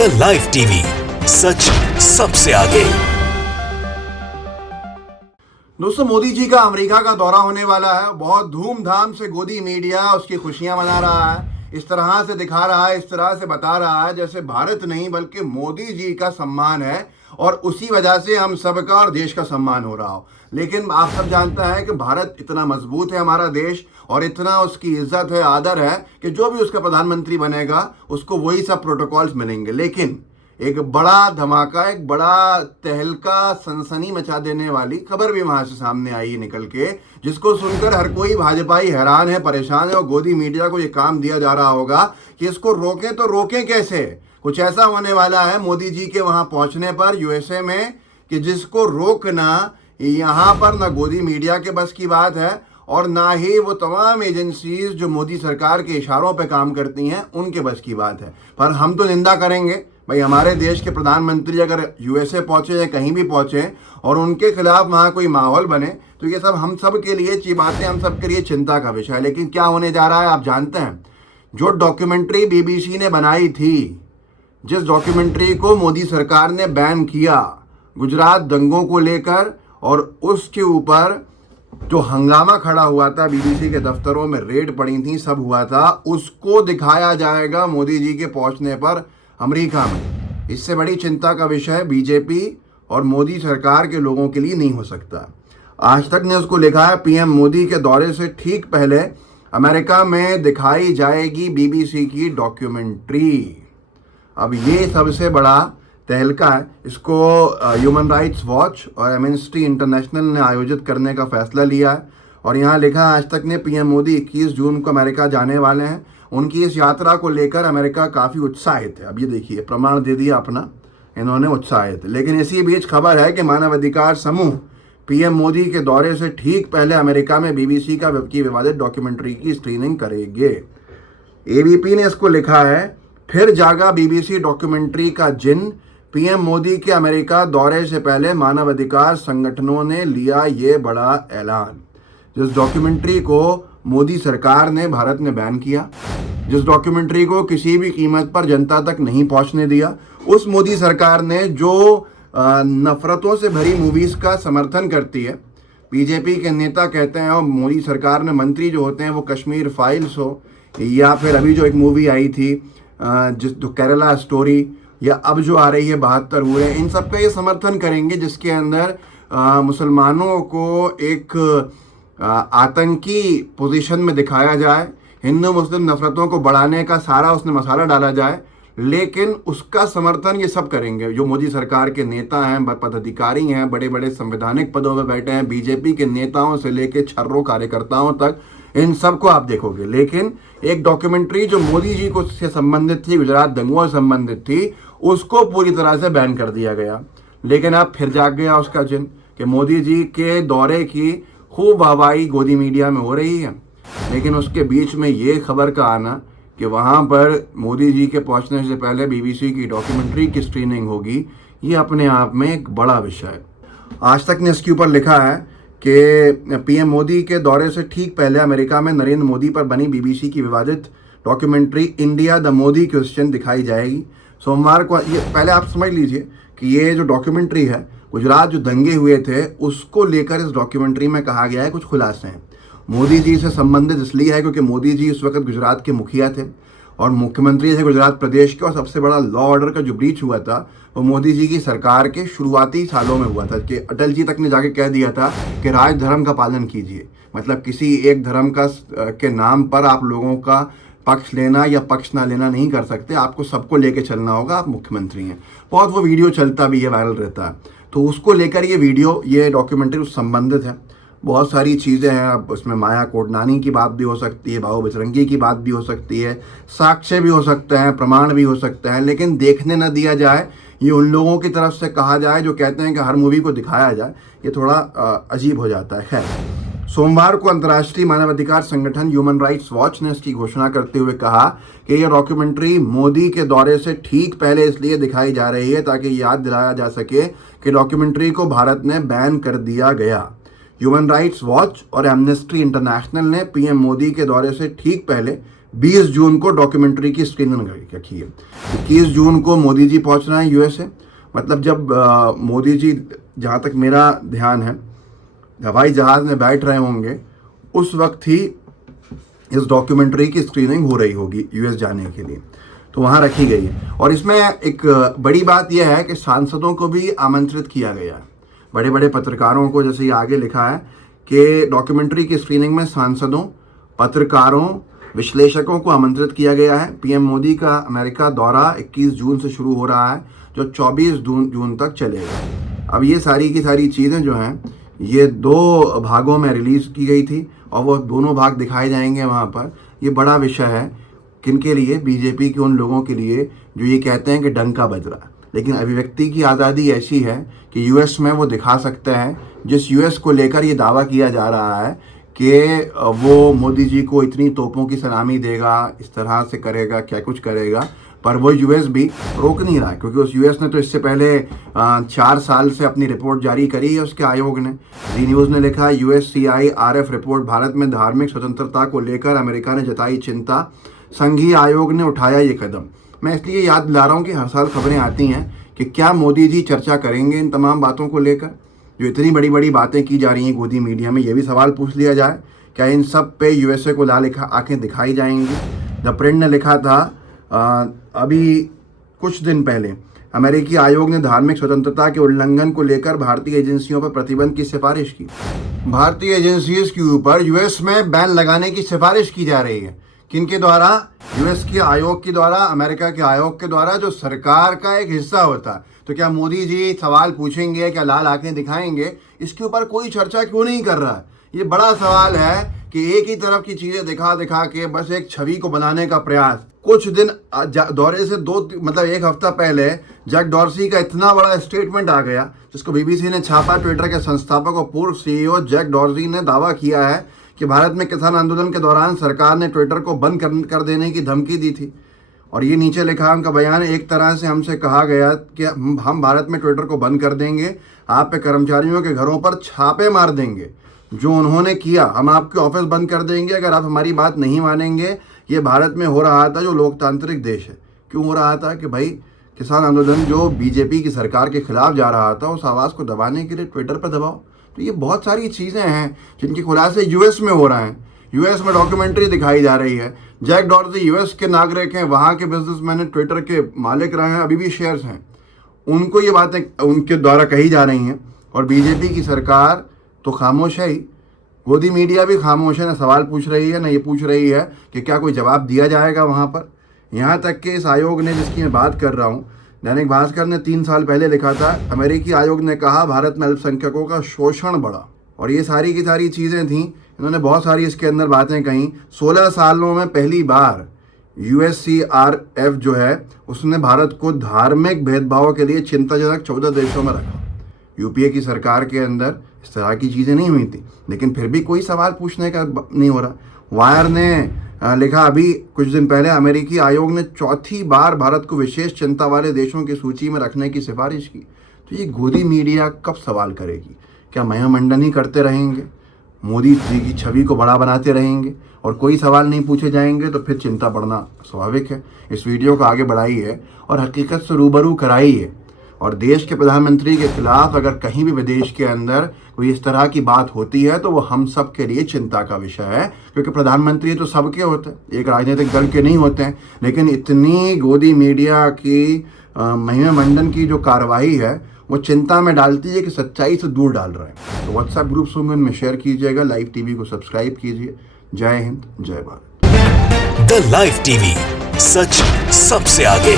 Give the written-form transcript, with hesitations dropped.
The live TV, सच सबसे आगे। दोस्तों, मोदी जी का अमेरिका का दौरा होने वाला है। बहुत धूमधाम से गोदी मीडिया उसकी खुशियां मना रहा है। इस तरह से दिखा रहा है, इस तरह से बता रहा है जैसे भारत नहीं बल्कि मोदी जी का सम्मान है और उसी वजह से हम सबका और देश का सम्मान हो रहा हो। लेकिन आप सब जानते हैं कि भारत इतना मजबूत है, हमारा देश, और इतना उसकी इज्जत है, आदर है कि जो भी उसका प्रधानमंत्री बनेगा उसको वही सब प्रोटोकॉल्स मिलेंगे। लेकिन एक बड़ा धमाका, एक बड़ा तहलका, सनसनी मचा देने वाली खबर भी वहां से सामने आई है निकल के, जिसको सुनकर हर कोई भाजपाई हैरान है, परेशान है और गोदी मीडिया को ये काम दिया जा रहा होगा कि इसको रोकें तो रोकें कैसे। कुछ ऐसा होने वाला है मोदी जी के वहां पहुंचने पर यूएसए में कि जिसको रोकना यहाँ पर ना गोदी मीडिया के बस की बात है और ना ही वो तमाम एजेंसीज जो मोदी सरकार के इशारों पे काम करती हैं उनके बस की बात है। पर हम तो निंदा करेंगे भाई, हमारे देश के प्रधानमंत्री अगर यूएसए पहुंचे या कहीं भी पहुंचे और उनके खिलाफ वहाँ कोई माहौल बने तो ये सब हम सब के लिए बातें, हम सब के लिए चिंता का विषय है। लेकिन क्या होने जा रहा है आप जानते हैं? जो डॉक्यूमेंट्री बीबीसी ने बनाई थी, जिस डॉक्यूमेंट्री को मोदी सरकार ने बैन किया गुजरात दंगों को लेकर, और उसके ऊपर जो हंगामा खड़ा हुआ था, बीबीसी के दफ्तरों में रेड पड़ी थी, सब हुआ था, उसको दिखाया जाएगा मोदी जी के पहुंचने पर अमेरिका में। इससे बड़ी चिंता का विषय बीजेपी और मोदी सरकार के लोगों के लिए नहीं हो सकता। आज तक ने उसको लिखा है, पीएम मोदी के दौरे से ठीक पहले अमेरिका में दिखाई जाएगी बीबीसी की डॉक्यूमेंट्री। अब ये सबसे बड़ा तहलका है। इसको ह्यूमन राइट्स वॉच और एमनेस्टी इंटरनेशनल ने आयोजित करने का फैसला लिया है और यहाँ लिखा है, आज तक ने पीएम मोदी 21 जून को अमेरिका जाने वाले हैं। उनकी इस यात्रा को लेकर अमेरिका काफ़ी उत्साहित है। अब ये देखिए, प्रमाण दे दिया अपना इन्होंने, उत्साहित। लेकिन इसी बीच खबर है कि मानवाधिकार समूह पीएम मोदी के दौरे से ठीक पहले अमेरिका में बीबीसी की विवादित डॉक्यूमेंट्री की स्क्रीनिंग करेंगे। एबीपी ने इसको लिखा है, फिर जागा बीबीसी डॉक्यूमेंट्री का जिन, पीएम मोदी के अमेरिका दौरे से पहले मानवाधिकार संगठनों ने लिया ये बड़ा ऐलान। जिस डॉक्यूमेंट्री को मोदी सरकार ने, भारत ने बैन किया, जिस डॉक्यूमेंट्री को किसी भी कीमत पर जनता तक नहीं पहुंचने दिया, उस मोदी सरकार ने जो नफरतों से भरी मूवीज़ का समर्थन करती है, बीजेपी के नेता कहते हैं और मोदी सरकार में मंत्री जो होते हैं वो कश्मीर फाइल्स हो, या फिर अभी जो एक मूवी आई थी जो केरला स्टोरी, या अब जो आ रही है 72 हुए, इन सब का ये समर्थन करेंगे जिसके अंदर मुसलमानों को एक आतंकी पोजीशन में दिखाया जाए, हिंदू मुस्लिम नफरतों को बढ़ाने का सारा उसने मसाला डाला जाए। लेकिन उसका समर्थन ये सब करेंगे जो मोदी सरकार के नेता हैं, पदाधिकारी हैं, बड़े बड़े संवैधानिक पदों पर बैठे हैं, बीजेपी के नेताओं से लेकर छर्रों कार्यकर्ताओं तक, इन सब को आप देखोगे। लेकिन एक डॉक्यूमेंट्री जो मोदी जी को से संबंधित थी, गुजरात दंगों से संबंधित थी, उसको पूरी तरह से बैन कर दिया गया। लेकिन अब फिर जाग गया उसका जिन कि मोदी जी के दौरे की खूब वाहवाही गोदी मीडिया में हो रही है। लेकिन उसके बीच में ये खबर का आना कि वहाँ पर मोदी जी के पहुँचने से पहले बीबीसी की डॉक्यूमेंट्री की स्क्रीनिंग होगी, ये अपने आप में एक बड़ा विषय है। आज तक ने इसके ऊपर लिखा है कि पीएम मोदी के दौरे से ठीक पहले अमेरिका में नरेंद्र मोदी पर बनी बीबीसी की विवादित documentary India the Modi question दिखाई जाएगी सोमवार को। ये पहले आप समझ लीजिए कि ये जो डॉक्यूमेंट्री है, गुजरात जो दंगे हुए थे उसको लेकर इस डॉक्यूमेंट्री में कहा गया है कुछ खुलासे हैं। मोदी जी से संबंधित इसलिए है क्योंकि मोदी जी उस वक्त गुजरात के मुखिया थे और मुख्यमंत्री थे गुजरात प्रदेश के, और सबसे बड़ा लॉ ऑर्डर का जो ब्रीच हुआ था वो मोदी जी की सरकार के शुरुआती सालों में हुआ था कि अटल जी तक ने जाके कह दिया था कि राज धर्म का पालन कीजिए। मतलब किसी एक धर्म का के नाम पर आप लोगों का पक्ष लेना या पक्ष ना लेना नहीं कर सकते, आपको सबको लेके चलना होगा, आप मुख्यमंत्री हैं। बहुत वो वीडियो चलता भी है, वायरल रहता है। तो उसको लेकर ये डॉक्यूमेंट्री संबंधित है। बहुत सारी चीज़ें हैं, अब उसमें माया कोडनानी की बात भी हो सकती है, बाबू बजरंगी की बात भी हो सकती है, साक्ष्य भी हो सकते हैं, प्रमाण भी हो सकते हैं। लेकिन देखने न दिया जाए, ये उन लोगों की तरफ से कहा जाए जो कहते हैं कि हर मूवी को दिखाया जाए, ये थोड़ा अजीब हो जाता है। सोमवार को अंतर्राष्ट्रीय मानवाधिकार संगठन ह्यूमन राइट्स वॉच ने इसकी घोषणा करते हुए कहा कि यह डॉक्यूमेंट्री मोदी के दौरे से ठीक पहले इसलिए दिखाई जा रही है ताकि याद दिलाया जा सके कि डॉक्यूमेंट्री को भारत ने बैन कर दिया गया। ह्यूमन राइट्स वॉच और एमनेस्टी इंटरनेशनल ने पीएम मोदी के दौरे से ठीक पहले 20 जून को डॉक्यूमेंट्री की स्क्रीनिंग रखी है। 21 जून को मोदी जी पहुंच रहे हैं यूएसए। मतलब जब मोदी जी, जहाँ तक मेरा ध्यान है, हवाई जहाज़ में बैठ रहे होंगे उस वक्त ही इस डॉक्यूमेंट्री की स्क्रीनिंग हो रही होगी यूएस जाने के लिए, तो वहाँ रखी गई है। और इसमें एक बड़ी बात यह है कि सांसदों को भी आमंत्रित किया गया है, बड़े बड़े पत्रकारों को, जैसे ये आगे लिखा है कि डॉक्यूमेंट्री की स्क्रीनिंग में सांसदों, पत्रकारों, विश्लेषकों को आमंत्रित किया गया है। पीएम मोदी का अमेरिका दौरा 21 जून से शुरू हो रहा है, जो 24 जून तक चलेगा। अब ये सारी की सारी चीज़ें जो हैं ये 2 भागों में रिलीज़ की गई थी और वो दोनों भाग दिखाए जाएंगे वहाँ पर। ये बड़ा विषय है किनके लिए? बीजेपी के उन लोगों के लिए जो ये कहते हैं कि डंका बज रहा है। लेकिन अभिव्यक्ति की आज़ादी ऐसी है कि यूएस में वो दिखा सकते हैं, जिस यूएस को लेकर ये दावा किया जा रहा है कि वो मोदी जी को इतनी तोपों की सलामी देगा, इस तरह से करेगा, क्या कुछ करेगा, पर वो यूएस भी रोक नहीं रहा है। क्योंकि उस यूएस ने तो इससे पहले 4 साल से अपनी रिपोर्ट जारी करी है उसके आयोग ने। जी न्यूज़ ने लिखा, USCIRF रिपोर्ट, भारत में धार्मिक स्वतंत्रता को लेकर अमेरिका ने जताई चिंता, संघीय आयोग ने उठाया ये कदम। मैं इसलिए याद दिला रहा हूँ कि हर साल खबरें आती हैं कि क्या मोदी जी चर्चा करेंगे इन तमाम बातों को लेकर, जो इतनी बड़ी बड़ी बातें की जा रही हैं गोदी मीडिया में। ये भी सवाल पूछ लिया जाए, क्या इन सब पे यूएसए को आंखें दिखाई जाएंगी? द प्रिंट ने लिखा था अभी कुछ दिन पहले, अमेरिकी आयोग ने धार्मिक स्वतंत्रता के उल्लंघन को लेकर भारतीय एजेंसियों पर प्रतिबंध की सिफारिश की। भारतीय एजेंसीज के ऊपर यूएस में बैन लगाने की सिफारिश की जा रही है। किनके द्वारा? यूएस के आयोग के द्वारा, अमेरिका के आयोग के द्वारा, जो सरकार का एक हिस्सा होता है। तो क्या मोदी जी सवाल पूछेंगे, क्या लाल आंखें दिखाएंगे? इसके ऊपर कोई चर्चा क्यों नहीं कर रहा है? ये बड़ा सवाल है कि एक ही तरफ की चीज़ें दिखा दिखा के बस एक छवि को बनाने का प्रयास। कुछ दिन दौरे से मतलब 1 हफ्ता पहले जैक डॉर्सी का इतना बड़ा स्टेटमेंट आ गया, जिसको बीबीसी ने छापा। ट्विटर के संस्थापक और पूर्व सीईओ जैक डॉर्सी ने दावा किया है कि भारत में किसान आंदोलन के दौरान सरकार ने ट्विटर को बंद कर देने की धमकी दी थी। और ये नीचे लिखा उनका बयान, एक तरह से हमसे कहा गया कि हम भारत में ट्विटर को बंद कर देंगे, आप पे कर्मचारियों के घरों पर छापे मार देंगे, जो उन्होंने किया। हम आपके ऑफिस बंद कर देंगे अगर आप हमारी बात नहीं मानेंगे। ये भारत में हो रहा था, जो लोकतांत्रिक देश है। क्यों हो रहा था? कि भाई किसान आंदोलन जो बीजेपी की सरकार के खिलाफ जा रहा था, उस आवाज़ को दबाने के लिए ट्विटर पर दबाओ। तो ये बहुत सारी चीज़ें हैं जिनके खुलासे यूएस में हो रहे हैं। यूएस में डॉक्यूमेंट्री दिखाई जा रही है। जैक डॉर्सी यूएस के नागरिक हैं, वहाँ के बिजनेसमैन, ट्विटर के मालिक रहे हैं, अभी भी शेयर्स हैं। उनको ये बातें उनके द्वारा कही जा रही हैं और बीजेपी की सरकार तो खामोश है ही। गोदी मीडिया भी खामोश है, ना सवाल पूछ रही है, ना ये पूछ रही है कि क्या कोई जवाब दिया जाएगा वहाँ पर। यहाँ तक कि इस आयोग ने, जिसकी मैं बात कर रहा हूँ, दैनिक भास्कर ने 3 साल पहले लिखा था, अमेरिकी आयोग ने कहा भारत में अल्पसंख्यकों का शोषण बढ़ा। और ये सारी की सारी चीज़ें थीं। इन्होंने बहुत सारी इसके अंदर बातें कहीं। 16 सालों में पहली बार USCIRF जो है उसने भारत को धार्मिक भेदभाव के लिए चिंताजनक 14 देशों में रखा। यूपीए की सरकार के अंदर इस तरह की चीज़ें नहीं हुई थी, लेकिन फिर भी कोई सवाल पूछने का नहीं हो रहा। वायर ने लिखा अभी कुछ दिन पहले, अमेरिकी आयोग ने 4थी बार भारत को विशेष चिंता वाले देशों की सूची में रखने की सिफारिश की। तो ये गोदी मीडिया कब सवाल करेगी? क्या महिमा मंडन ही करते रहेंगे, मोदी जी की छवि को बड़ा बनाते रहेंगे और कोई सवाल नहीं पूछे जाएंगे? तो फिर चिंता बढ़ना स्वाभाविक है। इस वीडियो को आगे बढ़ाइए और हकीकत से रूबरू कराइए। और देश के प्रधानमंत्री के खिलाफ अगर कहीं भी विदेश के अंदर कोई इस तरह की बात होती है तो वो हम सब के लिए चिंता का विषय है, क्योंकि प्रधानमंत्री तो सबके होते हैं, एक राजनीतिक दल के नहीं होते हैं। लेकिन इतनी गोदी मीडिया की महिमा मंडन की जो कार्रवाई है वो चिंता में डालती है कि सच्चाई से दूर डाल रहा है। तो व्हाट्सएप ग्रुप्स में शेयर कीजिएगा, लाइव टीवी को सब्सक्राइब कीजिए। जय हिंद, जय भारत। द लाइव टीवी, सच सबसे आगे।